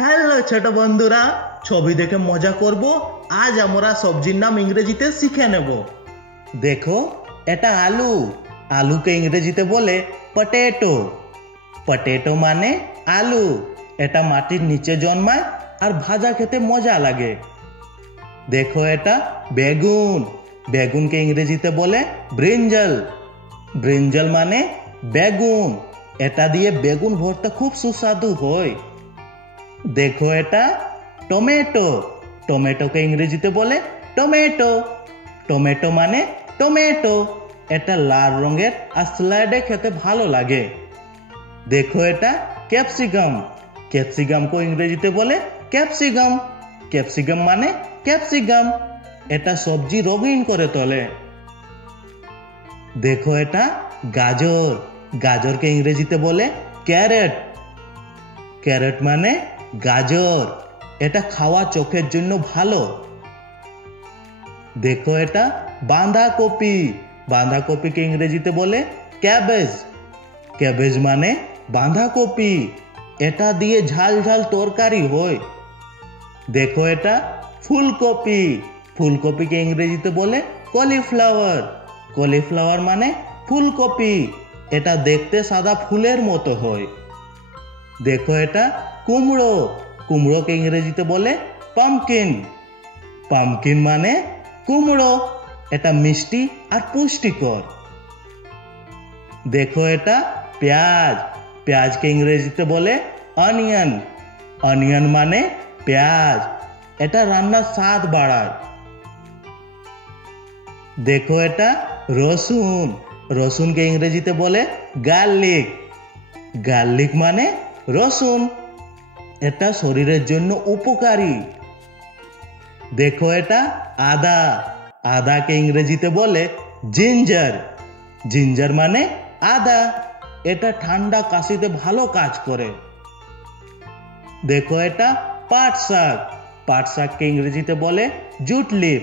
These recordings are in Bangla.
হ্যালো ছোট বন্ধুরা, ছবি দেখে মজা করব। আজ আমরা সবজির নাম ইংরেজিতে শিখে নেব। দেখো, এটা আলু। আলুকে ইংরেজিতে বলে পটেটো। পটেটো মানে আলু। এটা মাটির নিচে জন্মায় আর ভাজা খেতে মজা লাগে। দেখো, এটা বেগুন। বেগুনকে ইংরেজিতে বলে ব্রিঞ্জাল। ব্রিঞ্জাল মানে বেগুন। এটা দিয়ে বেগুন ভর্তা খুব সুস্বাদু হয়। দেখো, এটা টমেটো। টমেটোকে ইংরেজিতে বলে টমেটো। টমেটো মানে টমেটো। এটা লাল রঙের আর স্যালাডে খেতে ভালো লাগে। দেখো, এটা ক্যাপসিকাম। ক্যাপসিকামকে ইংরেজিতে বলে ক্যাপসিকাম। ক্যাপসিকাম মানে ক্যাপসিকাম। এটা সবজি রঙিন করে তোলে। দেখো, এটা গাজর। গাজরকে ইংরেজিতে বলে ক্যারেট। ক্যারেট মানে গাজর। এটা খাওয়া চোখের জন্য ভালো। দেখো, এটা বাঁধাকপি। বাঁধাকপিকে ইংরেজিতে বলে ক্যাবেজ। ক্যাবেজ মানে বাঁধাকপি। এটা দিয়ে ঝাল ঝাল তরকারি হয়। দেখো, এটা ফুলকপি। ফুলকপিকে ইংরেজিতে বলে কলিফ্লাওয়ার। কলিফ্লাওয়ার মানে ফুলকপি। এটা দেখতে সাদা ফুলের মতো হয়। দেখো, এটা কুমড়ো। কুমড়োকে ইংরেজিতে বলে পাম্পকিন। পাম্পকিন মানে কুমড়ো। এটা মিষ্টি আর পুষ্টিকর। দেখো, এটা পেঁয়াজ। পেঁয়াজকে ইংরেজিতে বলে অনিয়ন। অনিয়ন মানে পেঁয়াজ। এটা রান্নার স্বাদ বাড়ায়। দেখো, এটা রসুন। রসুনকে ইংরেজিতে বলে গার্লিক। গার্লিক মানে রসুন। এটা শরীরের জন্য উপকারী। দেখো, এটা আদা। আদাকে ইংরেজিতে বলে জিঞ্জার। জিঞ্জার মানে আদা। এটা ঠান্ডা কাশিতে ভালো কাজ করে। দেখো, এটা পাট শাক। পাট শাককে ইংরেজিতে বলে জুট লিপ।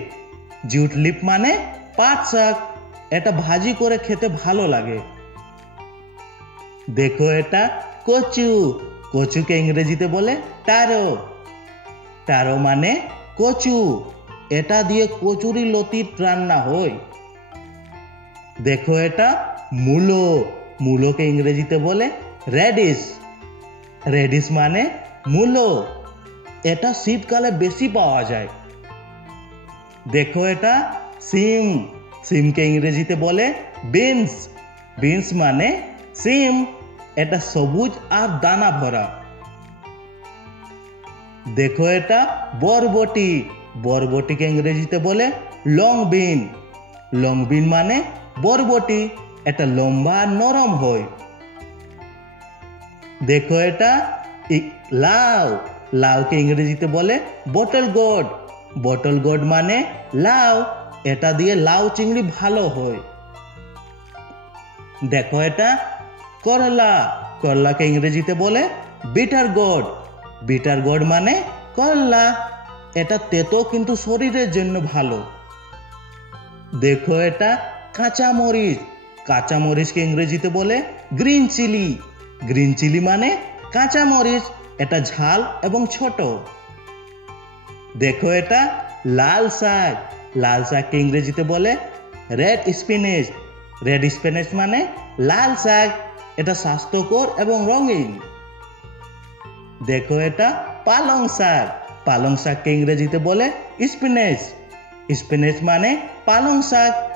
জুট লিপ মানে পাট শাক। এটা ভাজি করে খেতে ভালো লাগে। দেখো, এটা কচু। কচুকে ইংরেজিতে বলে টারো। টারো মানে কচু। এটা দিয়ে কচুরি লতি রান্না হয়। দেখো, এটা মূলো। মূলোকে ইংরেজিতে বলে রেডিশ। রেডিশ মানে মূলো। এটা শীতকালে বেশি পাওয়া যায়। দেখো, এটা সিম। সিমকে ইংরেজিতে বলে বিনস। বিনস মানে সিম। এটা সবুজ আর দানা ভরা। দেখো, এটা বরবটি। বরবটিকে ইংরেজিতে বলে লং বিন। লং বিন মানে বরবটি। এটা লম্বা আর নরম হয়। দেখো, এটা লাউ। লাউকে ইংরেজিতে বলে বটল গোড। বটল গোড মানে লাউ। এটা দিয়ে লাউ চিংড়ি ভালো হয়। দেখো, এটা করলা। করলাকে ইংরেজিতে বলে বিটার গোড। বিটার গোড মানে করলা। এটা তেতো কিন্তু শরীরের জন্য ভালো। দেখো, এটা কাঁচামরিচ। কাঁচামরিচকে ইংরেজিতে বলে গ্রিন চিলি। গ্রিন চিলি মানে কাঁচামরিচ। এটা ঝাল এবং ছোট। দেখো, এটা লাল শাক। লাল শাককে ইংরেজিতে বলে রেড স্পিনেচ। রেড স্পিনেচ মানে লাল শাক। এটা স্বাস্থ্যকর এবং রঙিন। দেখো, এটা পালং শাক। পালং শাককে ইংরেজিতে বলে স্পিনেচ। স্পিনেচ মানে পালং শাক।